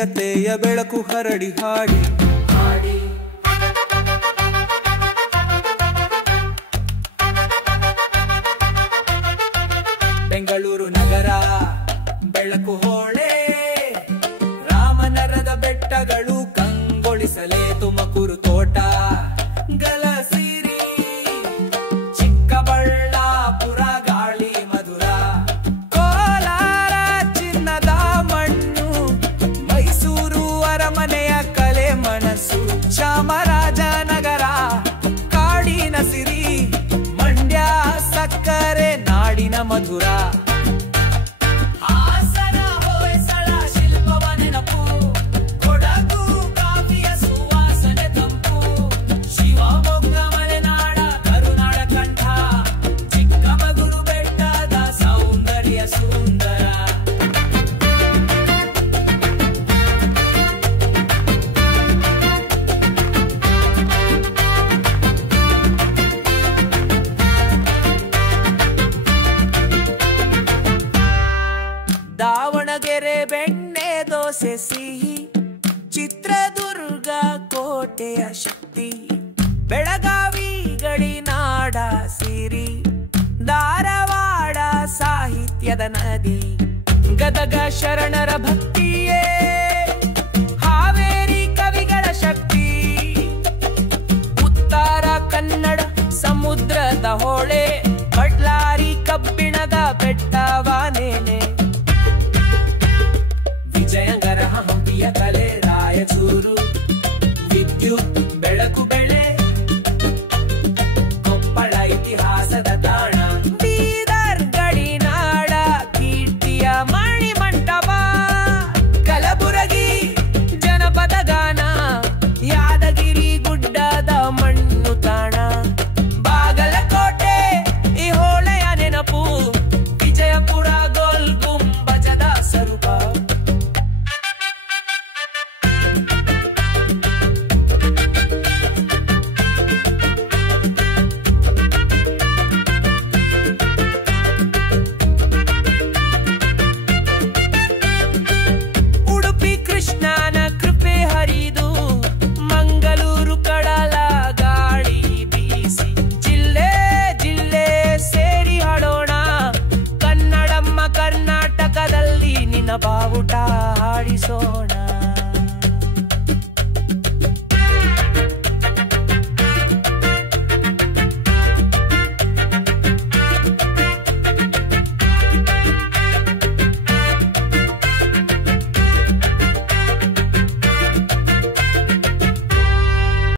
ಏಕತೆಯ ಬೆಳಕು ಹರಡಿ ಹಾಡಿ ಬೆಂಗಳೂರು ನಗರ ಬೆಳಕು ಹೋಳೆ ರಾಮನಗರದ ಬೆಟ್ಟಗಳು ಕಂಗೊಳಿಸಲೇ ತುಮಕೂರು ತೋಟ ಗಲಸಿರಿ ಚಿಕ್ಕಬಳ್ಳಾಪುರ ಗಾಳಿ ಮಧುರ ಕೋಲಾರ ಚಿನ್ನದ ಮಣ್ಣು ಮೈಸೂರು ಅರಮನೆಯ ಕಲೆ ಮನಸ್ಸು ಚಾಮರಾಜನಗರ ಕಾಡಿನ ಸಿರಿ ಮಂಡ್ಯ ಸಕ್ಕರೆ ನಾಡಿನ ಮಧುರ ದಾವಣಗೆರೆ ಬೆಣ್ಣೆ ದೋಸೆ ಸಿಹಿ ಚಿತ್ರದುರ್ಗ ಕೋಟೆಯ ಶಕ್ತಿ ಬೆಳಗಾವಿ ಗಡಿನಾಡ ಸಿರಿ ಧಾರವಾಡ ಸಾಹಿತ್ಯದ ನದಿ ಗದಗ ಶರಣರ ಭಕ್ತಿಯೇ ಹಾವೇರಿ ಕವಿಗಳ ಶಕ್ತಿ ಉತ್ತರ ಕನ್ನಡ ಸಮುದ್ರದ ಹೊಳೆ